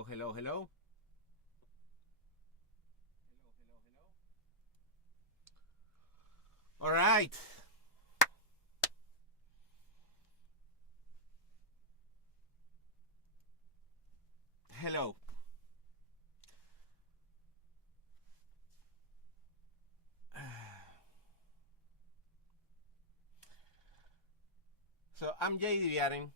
Hello, hello, hello. All right. Hello. So I'm Jay Diviaren.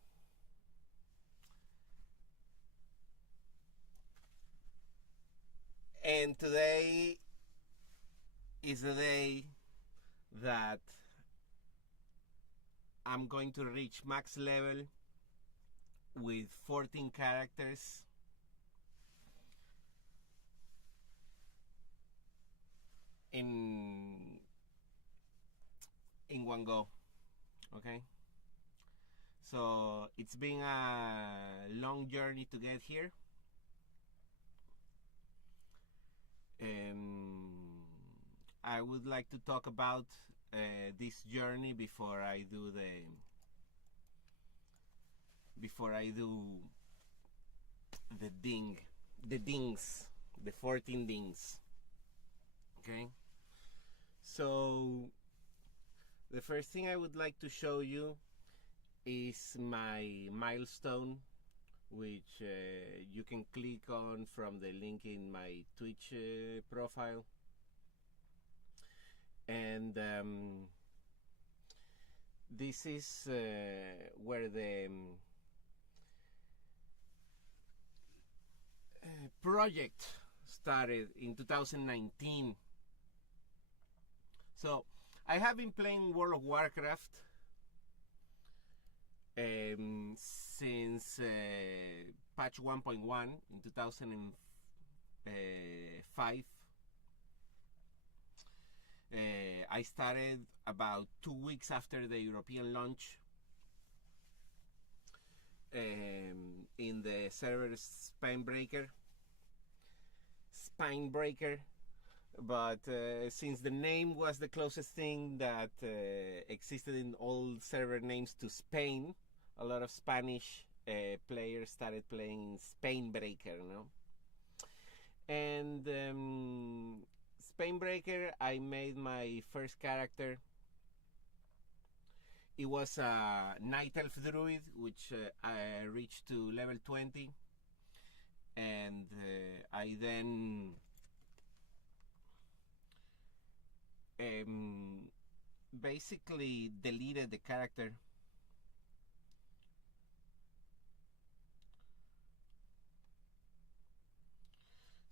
And today is the day that I'm going to reach max level with 14 characters in one go. Okay? So it's been a long journey to get here. I would like to talk about this journey before I do the dings, the 14 dings. Okay. So the first thing I would like to show you is my milestone, which you can click on from the link in my Twitch profile. And this is where the project started in 2019. So I have been playing World of Warcraft since patch 1.1 in 2005. I started about 2 weeks after the European launch in the server Spinebreaker. But since the name was the closest thing that existed in all server names to Spain, a lot of Spanish players started playing Spinebreaker, no? And Spinebreaker, I made my first character. It was a Night Elf Druid, which I reached to level 20. And I then basically deleted the character.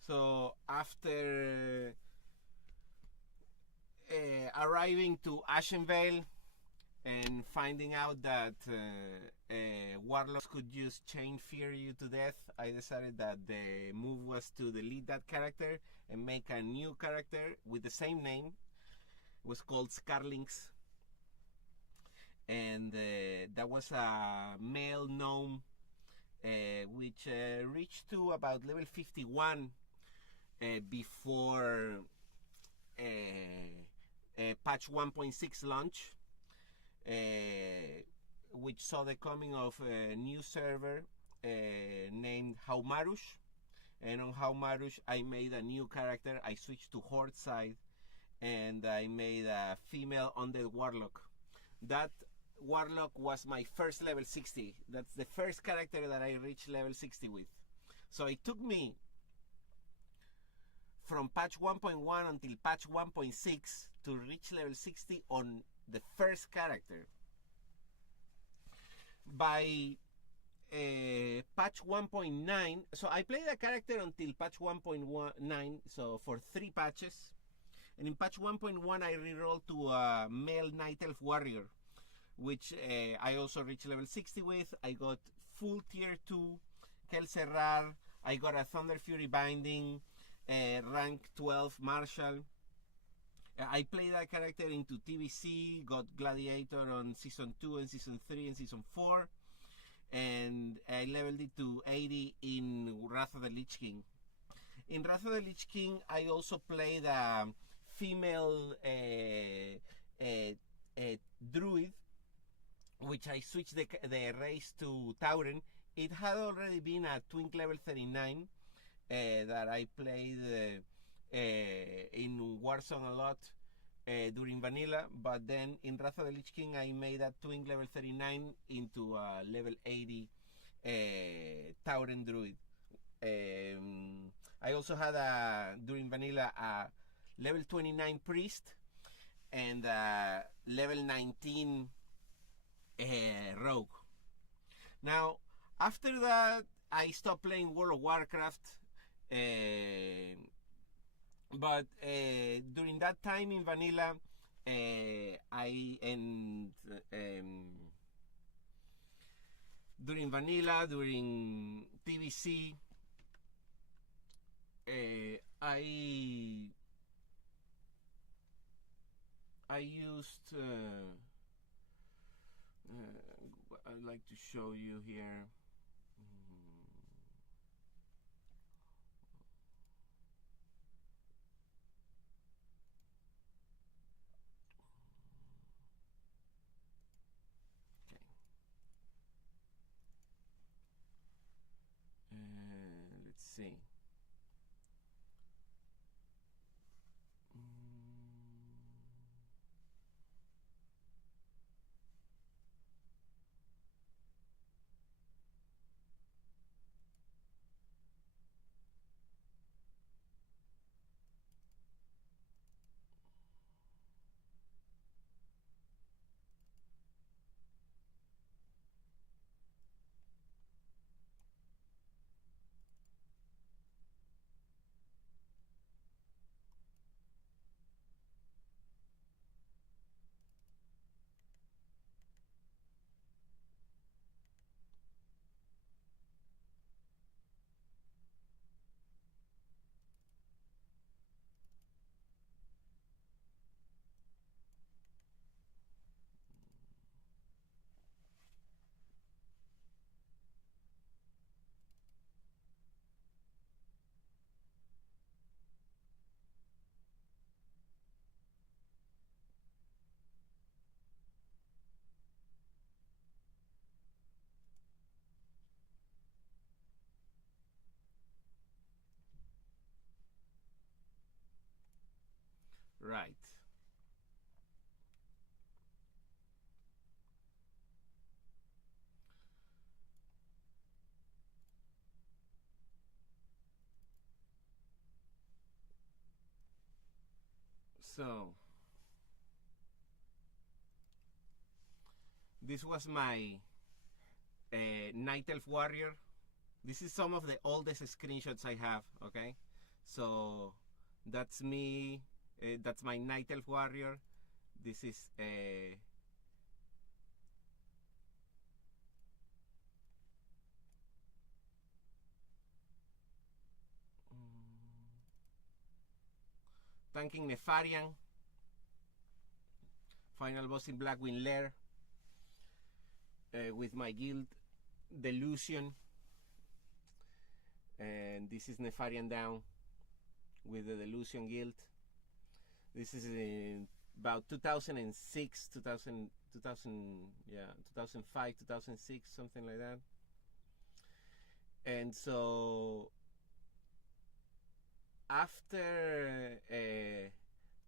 So after arriving to Ashenvale and finding out that warlocks could just chain fear you to death, I decided that the move was to delete that character and make a new character with the same name. It was called Scarlinks, and that was a male gnome which reached to about level 51 before patch 1.6 launch, which saw the coming of a new server named Haumarush. And on Haumarush I made a new character. I switched to Horde side and I made a female undead warlock. That warlock was my first level 60. That's the first character that I reached level 60 with. So it took me from patch 1.1 until patch 1.6 to reach level 60 on the first character. By patch 1.9, so I played a character until patch 1.9, so for 3 patches. And in patch 1.1 I rerolled to a male Night Elf Warrior, which I also reached level 60 with. I got full tier 2 Kelserrar. I got a Thunder Fury Binding, rank 12 Marshal. I played that character into TBC, got Gladiator on Season 2 and Season 3 and Season 4. And I leveled it to 80 in Wrath of the Lich King. In Wrath of the Lich King, I also played a female druid, which I switched the race to Tauren it had already been a Twink level 39 that I played in Warzone a lot during vanilla, but then in Wrath of the Lich King I made that Twink level 39 into a level 80 Tauren Druid. I also had during vanilla a level 29 Priest and level 19 Rogue. Now, after that, I stopped playing World of Warcraft. But during that time in vanilla, during vanilla, during PVC, I used. I'd like to show you here. Let's see. Right. So this was my Night Elf Warrior. This is some of the oldest screenshots I have. Okay, so that's me. That's my Night Elf Warrior. This is tanking Nefarian. Final boss in Blackwind Lair with my guild Delusion, and this is Nefarian down with the Delusion guild. This is in about 2006, 2005, 2006, something like that. And so after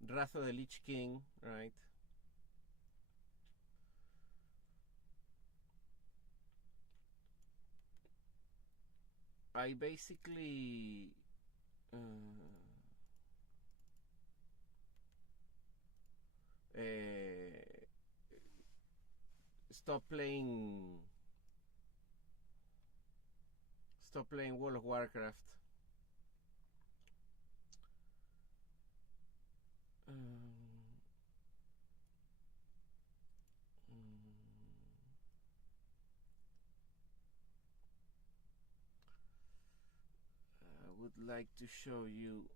Wrath of the Lich King, right? I basically stopped playing World of Warcraft. I would like to show you.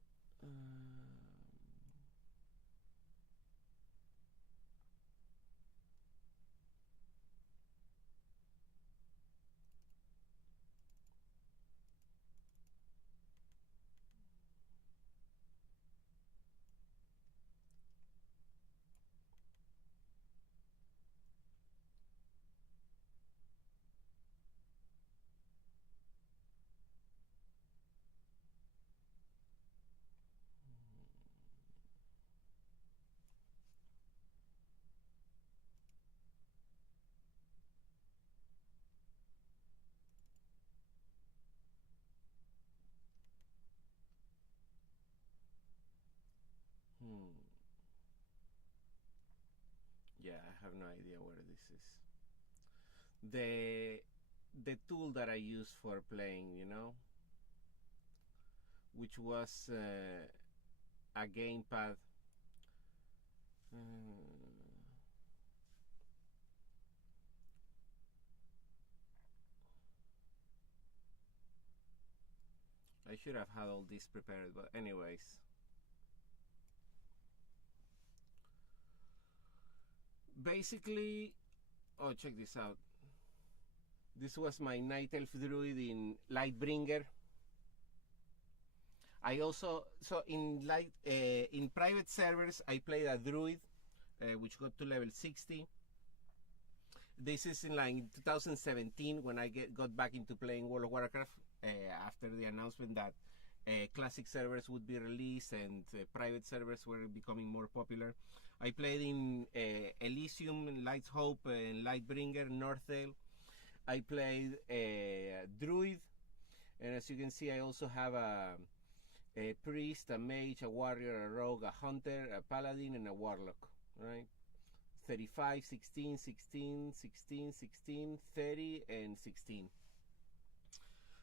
have no idea where this is. The tool that I use for playing, you know, which was a gamepad. I should have had all this prepared, but anyways. Basically, oh, check this out. This was my Night Elf Druid in Lightbringer. I also, so in private servers, I played a Druid, which got to level 60. This is in like 2017 when I got back into playing World of Warcraft after the announcement that classic servers would be released and private servers were becoming more popular. I played in Elysium, Light's Hope, and Lightbringer, Northdale. I played Druid, and as you can see, I also have a priest, a mage, a warrior, a rogue, a hunter, a paladin, and a warlock, right? 35, 16, 16, 16, 16, 30, and 16.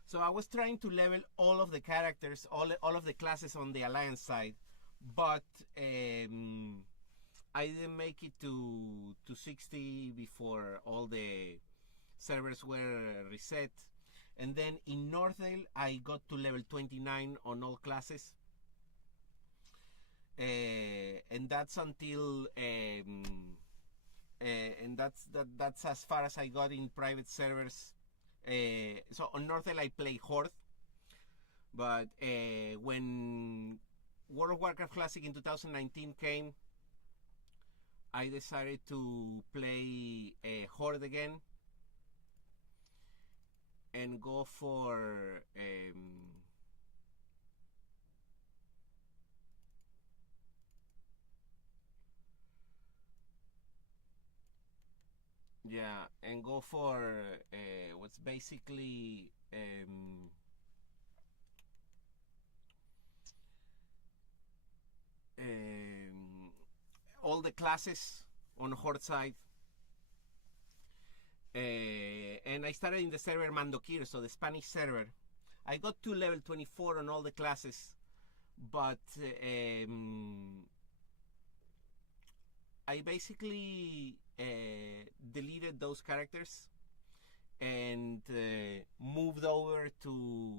So I was trying to level all of the characters, all of the classes on the Alliance side, but I didn't make it to 60 before all the servers were reset. And then in Northdale, I got to level 29 on all classes. And that's until... and that's as far as I got in private servers. So on Northdale I play Horde, but when World of Warcraft Classic in 2019 came, I decided to play Horde again and go for and go for what's basically all the classes on Horde side. And I started in the server Mandoquir, so the Spanish server. I got to level 24 on all the classes, but I basically deleted those characters and moved over to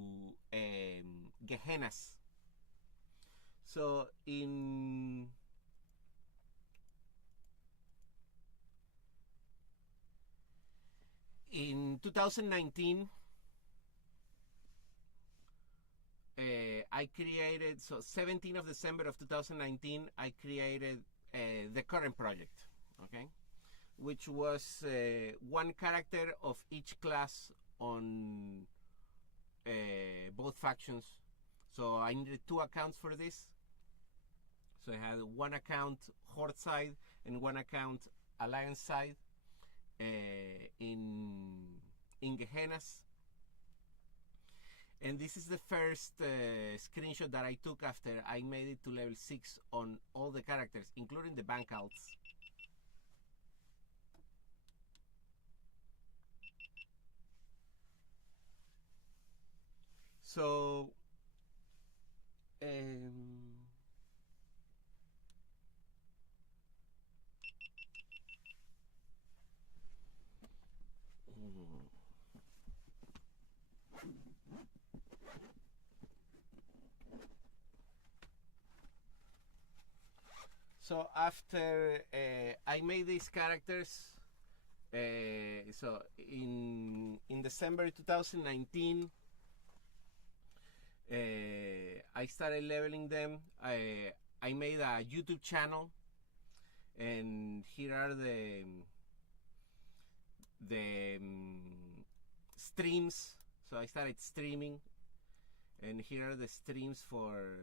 Gehennas. So in 2019, I created, so 17th of December of 2019, I created the current project, okay, which was one character of each class on both factions. So I needed 2 accounts for this. So I had one account Horde side and one account Alliance side in Gehennas. And this is the first screenshot that I took after I made it to level 6 on all the characters, including the bank alts. So so after I made these characters, so in December 2019, I started leveling them. I made a YouTube channel, and here are the streams. So I started streaming, and here are the streams for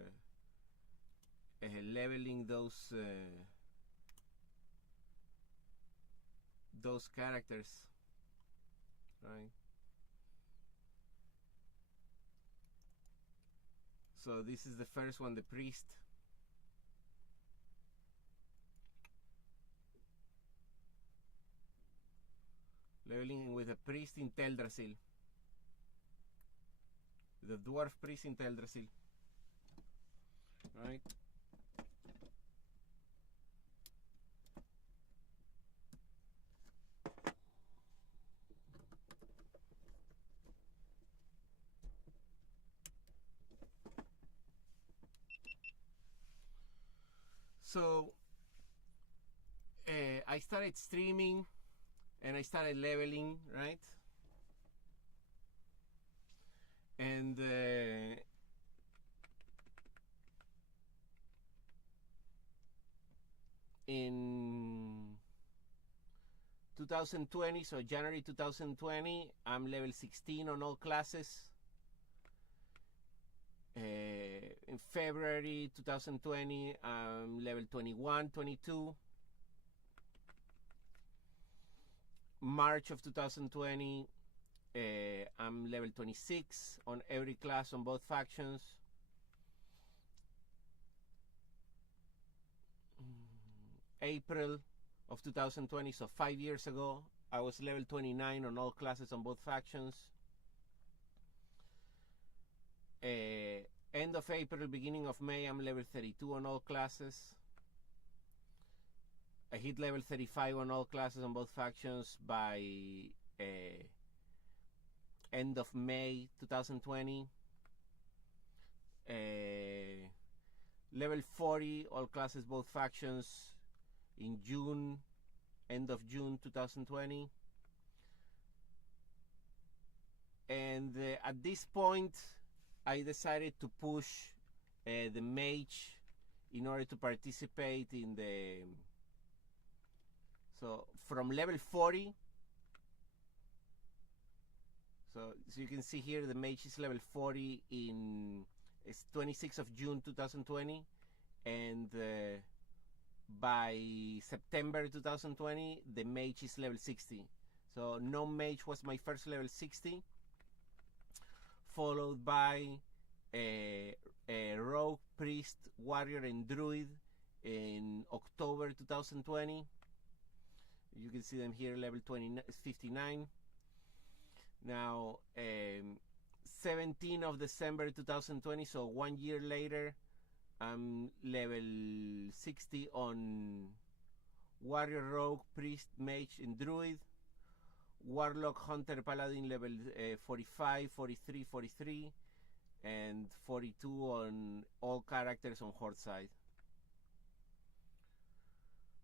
leveling those characters, right? So this is the first one, the priest. Leveling with a priest in Teldrassil. The dwarf priest in Teldrassil. Right? So I started streaming and I started leveling, right? And in 2020, so January 2020, I'm level 16 on all classes. In February 2020, I'm level 21, 22. March of 2020, I'm level 26 on every class on both factions. April of 2020, so 5 years ago, I was level 29 on all classes on both factions. End of April, beginning of May, I'm level 32 on all classes. I hit level 35 on all classes on both factions by end of May 2020. Level 40 all classes both factions in June, end of June 2020. And at this point I decided to push the mage in order to participate in the, so from level 40, so you can see here the mage is level 40 in, it's 26th of June 2020, and by September 2020 the mage is level 60. So no mage was my first level 60, followed by a rogue, priest, warrior, and druid in October 2020. You can see them here, level 59. Now 17 of December 2020, so 1 year later, I'm level 60 on warrior, rogue, priest, mage, and druid. Warlock, hunter, paladin, level 45, 43, 43, and 42 on all characters on horde side.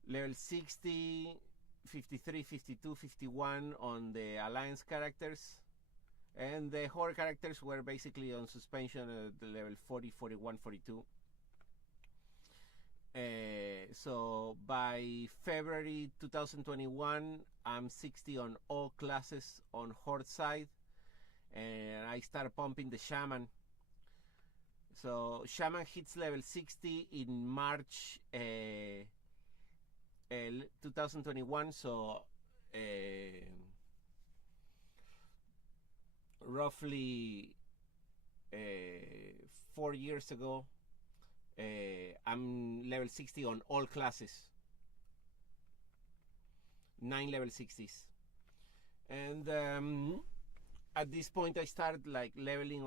Level 60, 53, 52, 51 on the alliance characters, and the horde characters were basically on suspension at the level 40, 41, 42. So by February 2021, I'm 60 on all classes on horde side, and I start pumping the shaman. So shaman hits level 60 in March 2021, so roughly 4 years ago. I'm level 60 on all classes, 9 level 60s, and at this point I started like leveling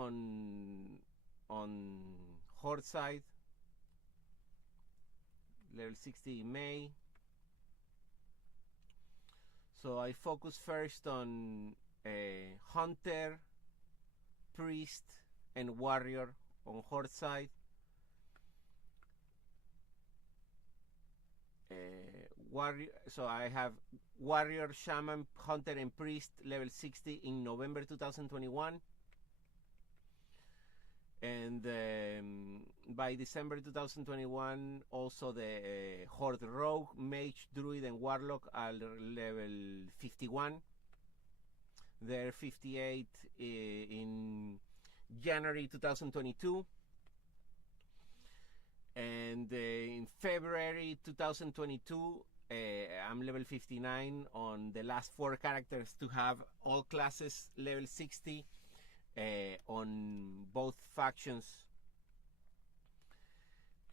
on horde side, level 60 in May. So I focus first on hunter, priest, and warrior on horde side. Warrior, so I have warrior, shaman, hunter, and priest level 60 in November 2021, and by December 2021 also the horde, rogue, mage, druid, and warlock are level 51. They're 58 in January 2022. And in February 2022, I'm level 59 on the last 4 characters to have all classes level 60 on both factions.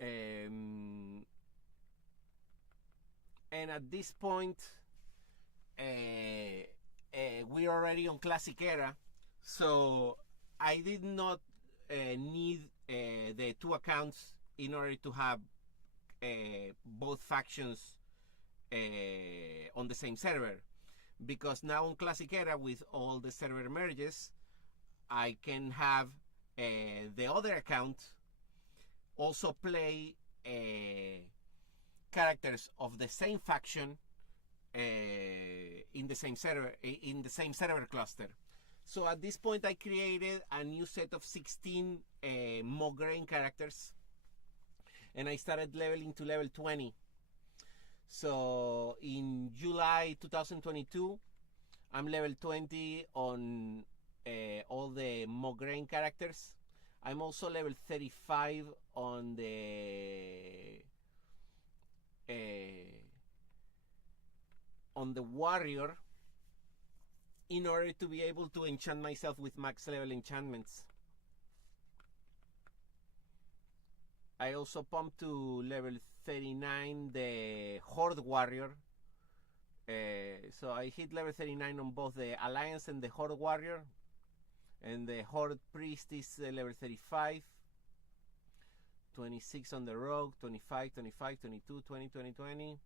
And at this point, we're already on Classic Era, so I did not need the 2 accounts in order to have both factions on the same server, because now on Classic Era, with all the server merges, I can have the other account also play characters of the same faction in the same server cluster. So at this point, I created a new set of 16 Mograine characters, and I started leveling to level 20. So in July 2022, I'm level 20 on all the Mograine characters. I'm also level 35 on the warrior, in order to be able to enchant myself with max level enchantments. I also pumped to level 39 the Horde Warrior. So I hit level 39 on both the Alliance and the Horde Warrior. And the Horde Priest is level 35. 26 on the Rogue, 25, 25, 22, 20, 20, 20.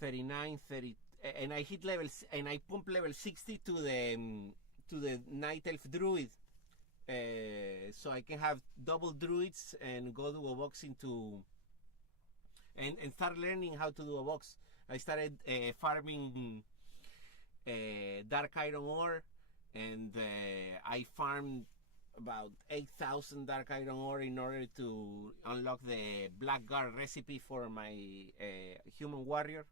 39, 30. And I hit levels, and I pump level 60 to the Night Elf Druid. So I can have double druids and go Duoboxing and start learning how to Duobox. I started farming Dark Iron Ore, and I farmed about 8,000 Dark Iron Ore in order to unlock the Blackguard recipe for my human warrior.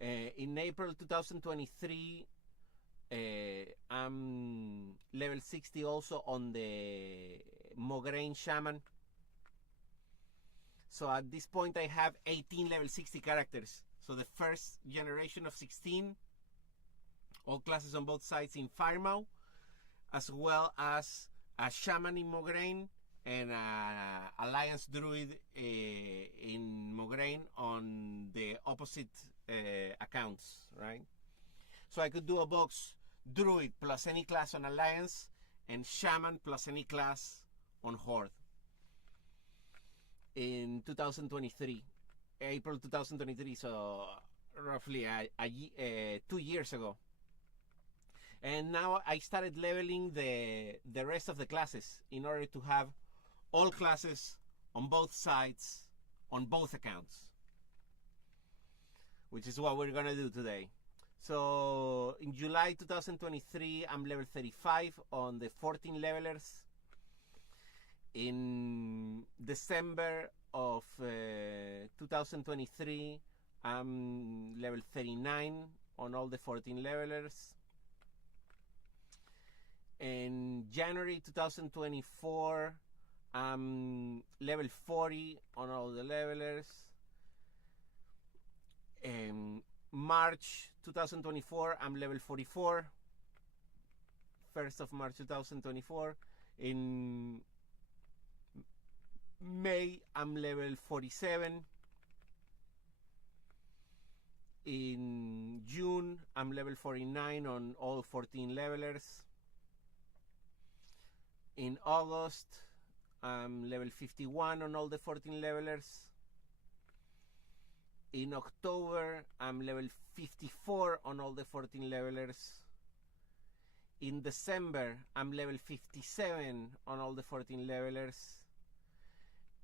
In April 2023, I'm level 60 also on the Mograine Shaman. So at this point, I have 18 level 60 characters. So the first generation of 16, all classes on both sides in Firemouth, as well as a Shaman in Mograine and a Alliance Druid in Mograine on the opposite accounts, right? So I could do a box Druid plus any class on Alliance, and Shaman plus any class on Horde. In 2023, April 2023, so roughly 2 years ago. And now I started leveling the rest of the classes in order to have all classes on both sides, on both accounts, which is what we're gonna do today. So in July 2023, I'm level 35 on the 14 levelers. In December of 2023, I'm level 39 on all the 14 levelers. In January 2024, I'm level 40 on all the levelers. In March 2024, I'm level 44. 1st of March 2024. In May, I'm level 47. In June, I'm level 49 on all 14 levelers. In August, I'm level 51 on all the 14 levelers. In October, I'm level 54 on all the 14 levelers. In December, I'm level 57 on all the 14 levelers.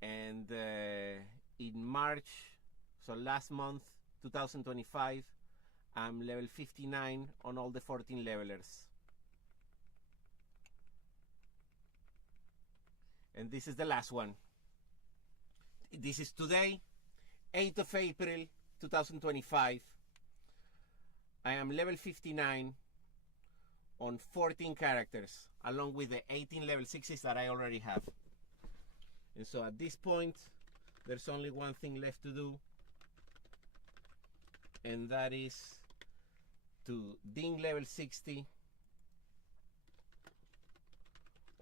And in March, so last month, 2025, I'm level 59 on all the 14 levelers. And this is the last one. This is today, 8th of April, 2025. I am level 59 on 14 characters, along with the 18 level 60s that I already have. And so at this point, there's only one thing left to do, and that is to ding level 60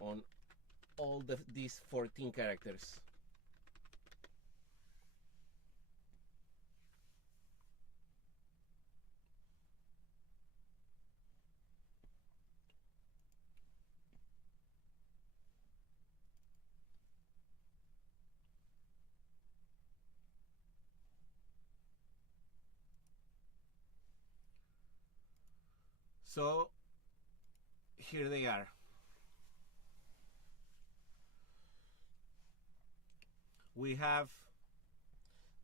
on all these 14 characters. So here they are. We have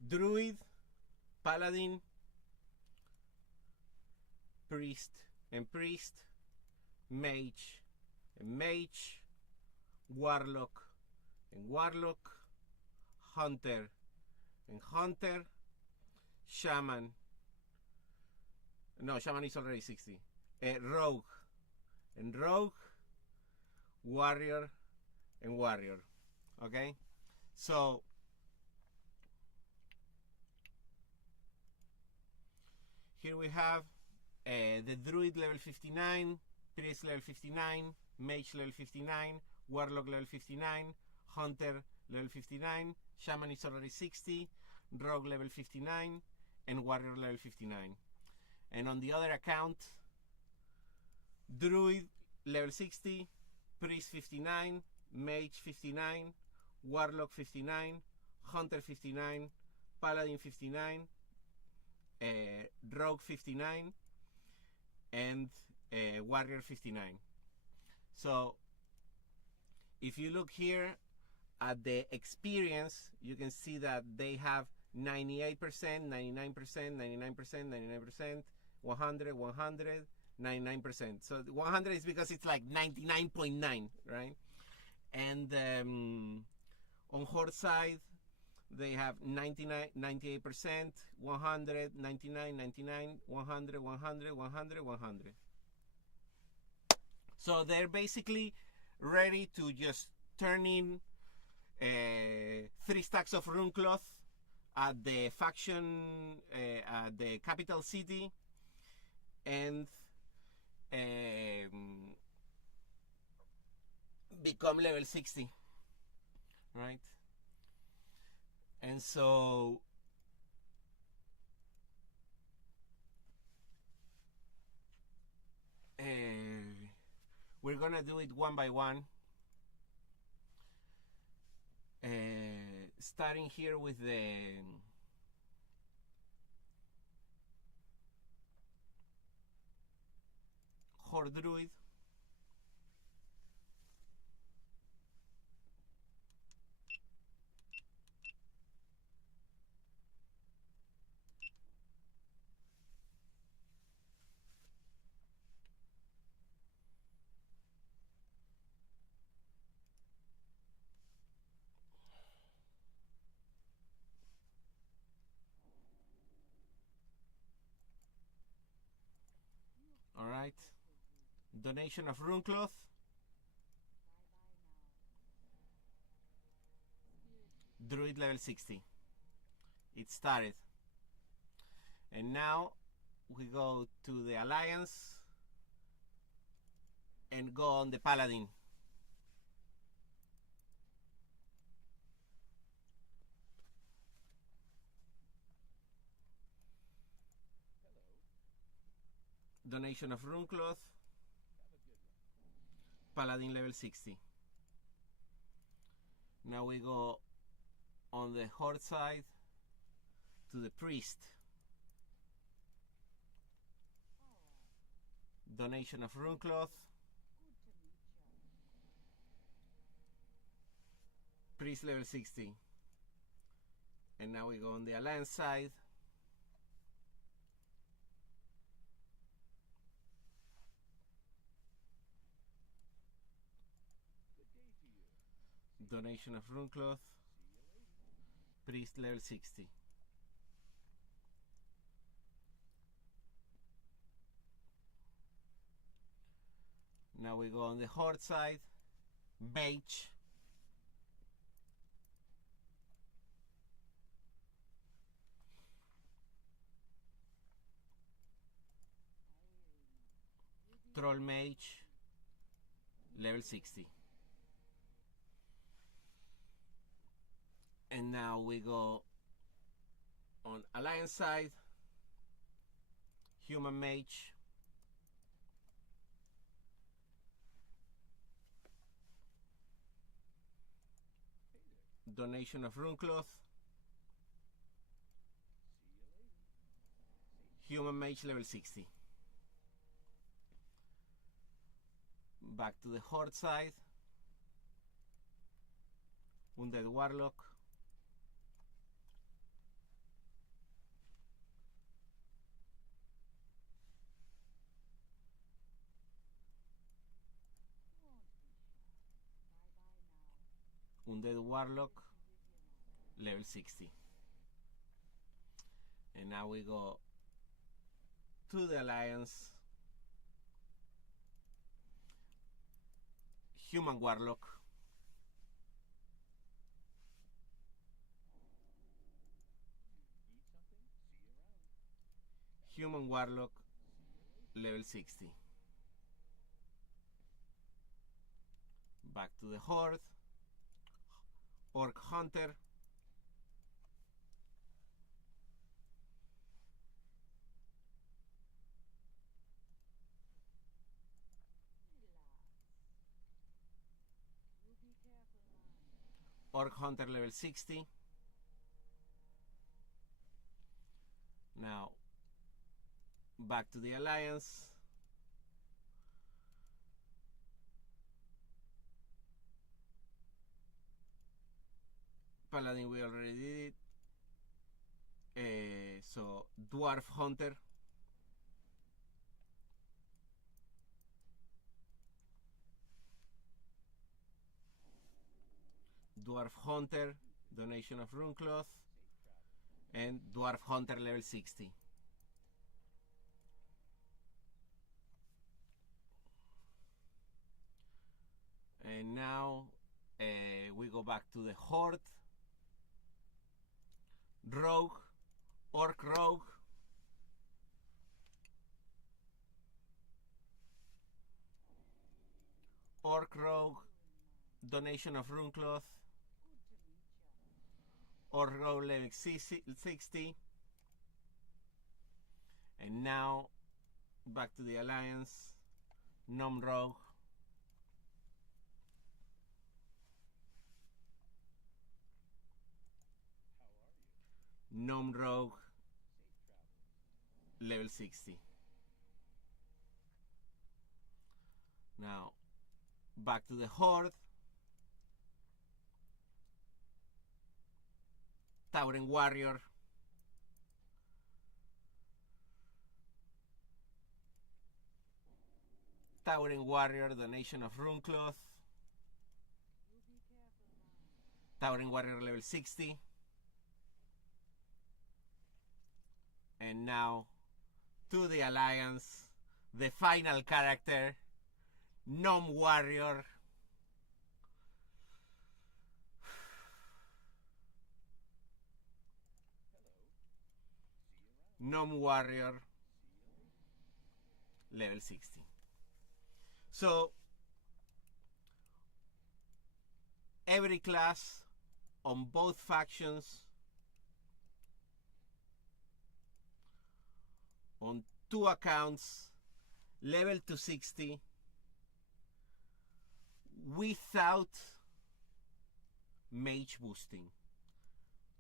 Druid, Paladin, Priest and Priest, Mage and Mage, Warlock and Warlock, Hunter and Hunter, Shaman. No, Shaman is already 60. Rogue and Rogue, Warrior and Warrior. Okay? So, here we have the Druid level 59, Priest level 59, Mage level 59, Warlock level 59, Hunter level 59, Shaman is already 60, Rogue level 59, and Warrior level 59. And on the other account, Druid level 60, Priest 59, Mage 59, Warlock 59, Hunter 59, Paladin 59, Rogue 59, and Warrior 59. So if you look here at the experience, you can see that they have 98%, 99%, 99%, 99%, 100, 100, 99%. So 100 is because it's like 99.9, right? And on Horde side, they have 99, 98%, 100, 99, 99, 100, 100, 100, 100. So they're basically ready to just turn in 3 stacks of rune cloth at the faction, at the capital city, and become level 60, right? And so we're gonna do it one by one, starting here with the Horde Druid. All right, donation of rune cloth. Druid level 60. It started. And now we go to the Alliance and go on the Paladin. Donation of rune cloth. Paladin level 60. Now we go on the Horde side to the Priest. Donation of rune cloth. Priest level 60. And now we go on the Alliance side. Donation of rune cloth. Priest level 60. Now we go on the Horde side. Mage. Troll Mage level 60. And now we go on Alliance side. Human Mage. Donation of rune cloth. Human Mage level 60. back to the Horde side, Undead Warlock, Undead Warlock, level 60. And now we go to the Alliance, Human Warlock, Human Warlock, level 60. Back to the Horde, Orc Hunter, Orc Hunter level 60. Now back to the Alliance, Paladin we already did it. So Dwarf Hunter, Dwarf Hunter, donation of Runecloth, and Dwarf Hunter level 60. And now we go back to the Horde, Rogue, Orc Rogue, Orc Rogue, donation of Runecloth, Orc Rogue level 60. And now back to the Alliance, Gnome Rogue, Gnome Rogue, level 60. Now back to the Horde, Tauren Warrior, Tauren Warrior, donation of Runecloth, Tauren Warrior level 60. And now to the Alliance, the final character, Gnome Warrior, Gnome Warrior, level 60. So every class on both factions on 2 accounts, level to 60, without mage boosting.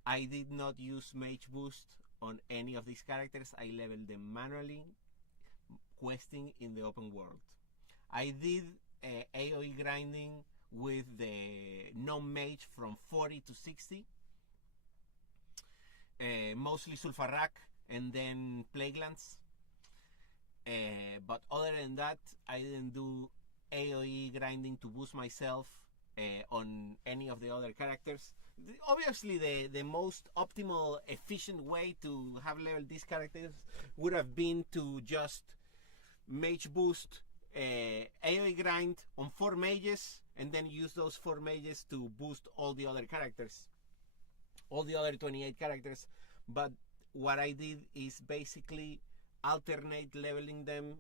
I did not use mage boost on any of these characters. I leveled them manually, questing in the open world. I did AoE grinding with the non-mage from 40 to 60, mostly Sulfarak and then Plaguelands. But other than that, I didn't do AoE grinding to boost myself on any of the other characters. Obviously, the most optimal, efficient way to have leveled these characters would have been to just mage boost, AoE grind on 4 mages, and then use those 4 mages to boost all the other characters, all the other 28 characters. But what I did is basically alternate leveling them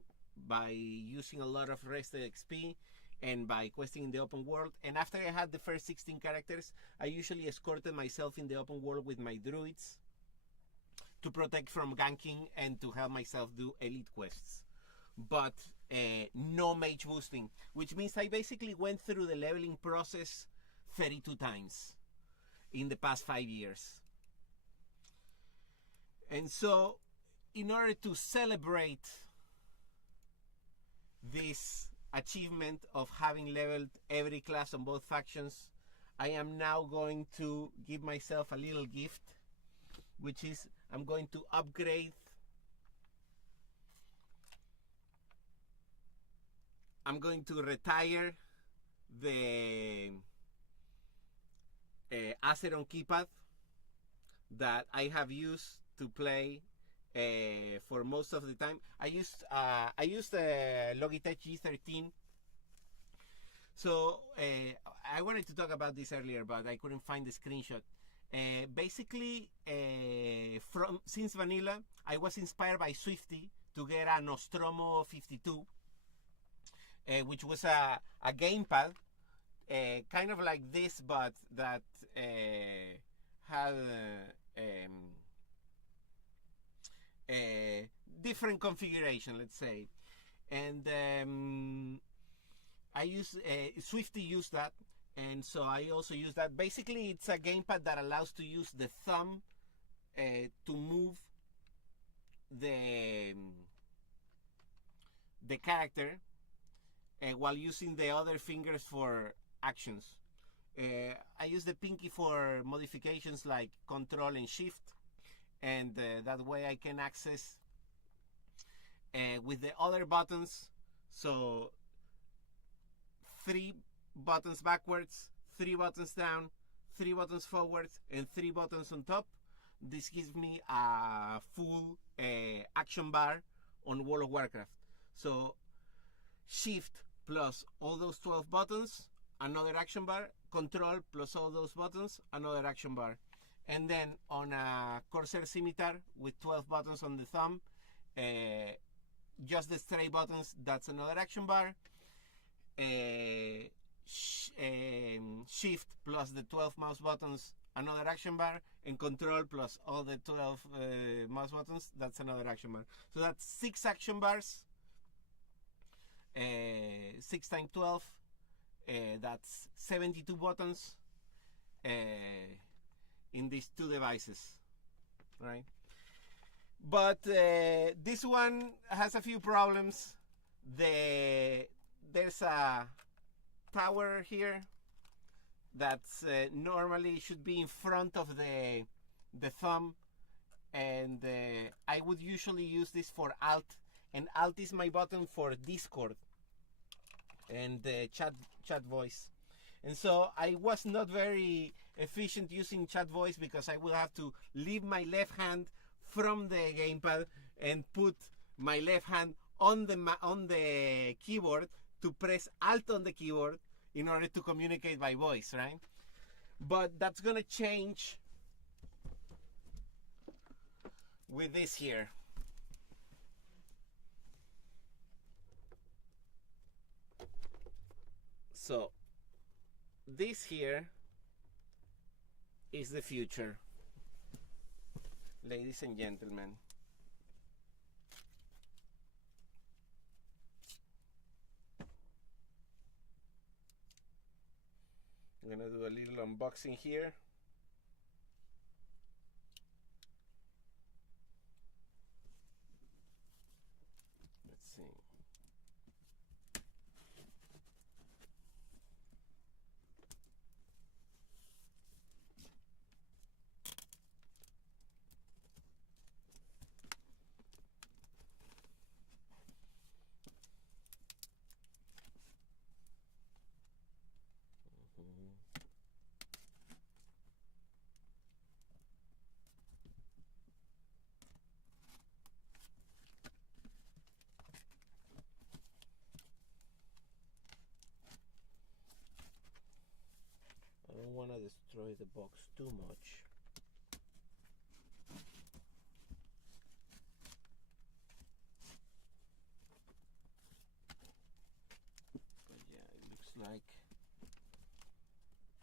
by using a lot of rested XP and by questing in the open world. And after I had the first 16 characters, I usually escorted myself in the open world with my druids to protect from ganking and to help myself do elite quests. But no mage boosting, which means I basically went through the leveling process 32 times in the past 5 years. And so, in order to celebrate this achievement of having leveled every class on both factions, I am now going to give myself a little gift, which is I'm going to upgrade. I'm going to retire the asset on keypad that I have used to play for most of the time. I used Logitech G13. So I wanted to talk about this earlier, but I couldn't find the screenshot. Basically, since vanilla, I was inspired by Swifty to get a Nostromo 52, which was a gamepad, kind of like this, but that had different configuration, let's say. And I use Swifty used that, and so I also use that. Basically, it's a gamepad that allows to use the thumb to move the character while using the other fingers for actions. I use the pinky for modifications like control and shift, and that way I can access with the other buttons. So 3 buttons backwards, 3 buttons down, 3 buttons forwards, and 3 buttons on top. This gives me a full action bar on World of Warcraft. So shift plus all those 12 buttons, another action bar. Control plus all those buttons, another action bar. And then on a Corsair Scimitar with 12 buttons on the thumb, just the straight buttons, that's another action bar. Shift plus the 12 mouse buttons, another action bar. And control plus all the 12 mouse buttons, that's another action bar. So that's 6 action bars, 6 times 12, that's 72 buttons in these 2 devices, right? But this one has a few problems. There's a power here that's normally should be in front of the thumb, and I would usually use this for Alt, and Alt is my button for Discord and chat voice. And so I was not very efficient using chat voice because I would have to leave my left hand from the gamepad and put my left hand on the keyboard to press Alt on the keyboard in order to communicate by voice, right? But that's gonna change with this here. So this here is the future, ladies and gentlemen. I'm gonna do a little unboxing here. Let's see. I don't want to destroy the box too much. But yeah, it looks like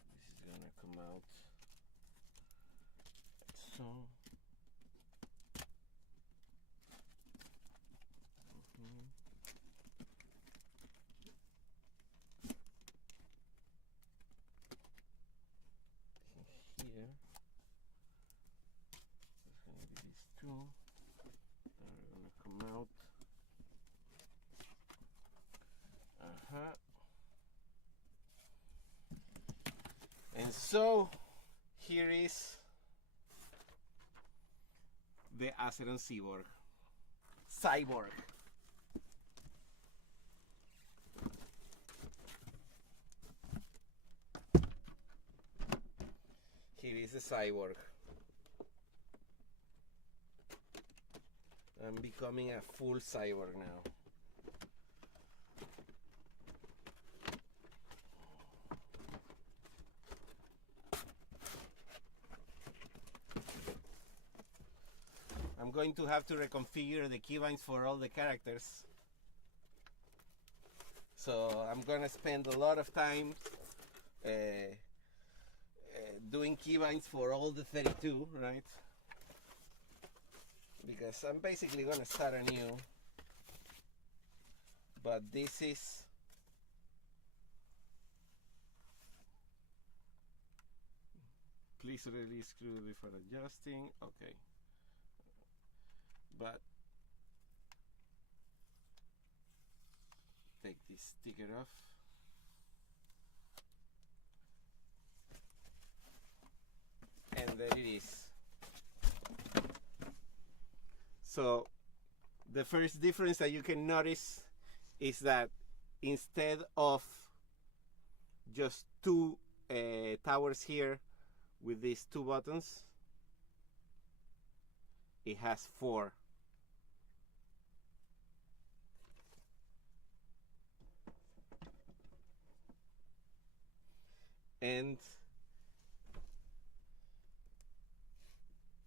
this is gonna come out like so. Here. So here is the Azeron Cyborg. Here is the Cyborg. I'm becoming a full Cyborg now. I'm going to have to reconfigure the keybinds for all the characters. So I'm gonna spend a lot of time doing keybinds for all the 32, right? Because I'm basically gonna start anew. But this is please release screw before adjusting. Okay. But take this sticker off. And there it is. So the first difference that you can notice is that instead of just two towers here with these two buttons, it has 4. And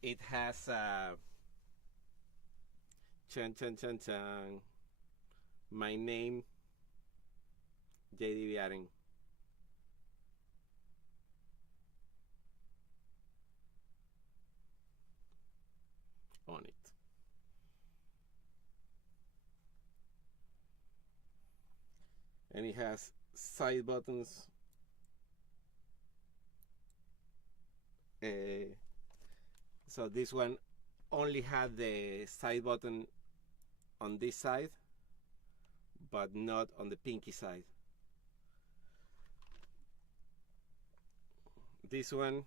it has chan chan chan chan, my name, JD Viaren. On it. And it has side buttons. So this one only had the side button on this side, but not on the pinky side. This one,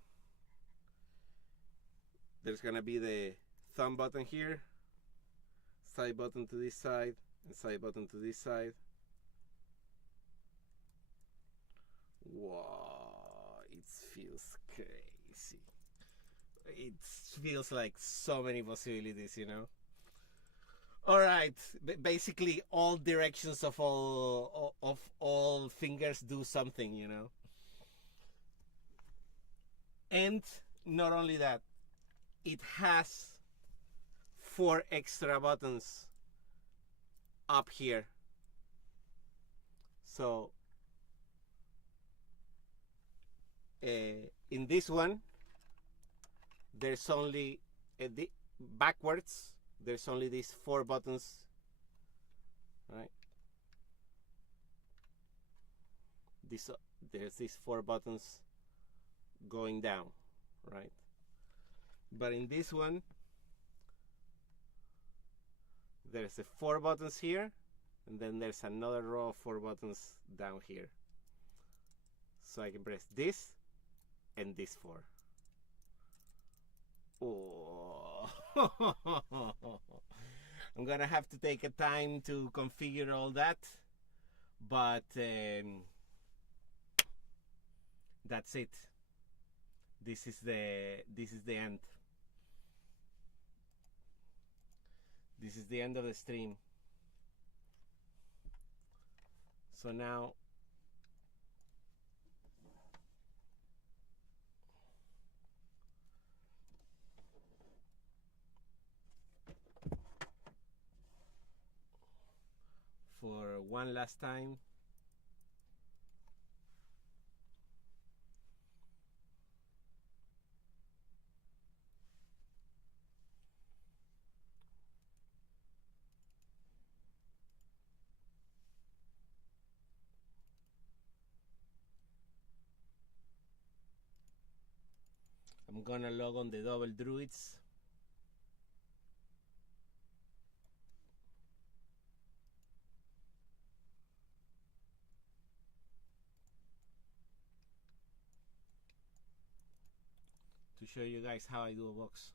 there's gonna be the thumb button here, side button to this side, and side button to this side. Wow, it feels crazy. It feels like so many possibilities, you know. All right, basically all directions of all fingers do something, you know. And not only that, it has 4 extra buttons up here. So in this one, there's only backwards, there's only these 4 buttons, right? There's these 4 buttons going down, right? But in this one, there's 4 buttons here, and then there's another row of 4 buttons down here. So I can press this and this 4. Oh. I'm gonna have to take a time to configure all that, but that's it. This is the end. This is the end of the stream. So now for one last time, I'm gonna log on the double druids. to show you guys how I do a box.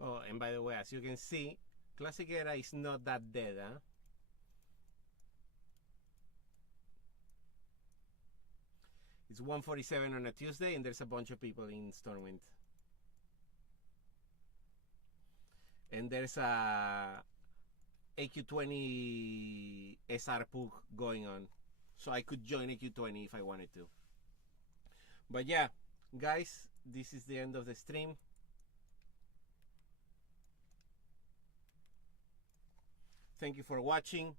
Oh, and by the way, as you can see, Classic Era is not that dead, huh? It's 1:47 on a Tuesday, and there's a bunch of people in Stormwind. And there's a AQ20 SR Pug going on. So I could join AQ20 if I wanted to. But yeah, guys, this is the end of the stream. Thank you for watching.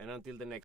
And until the next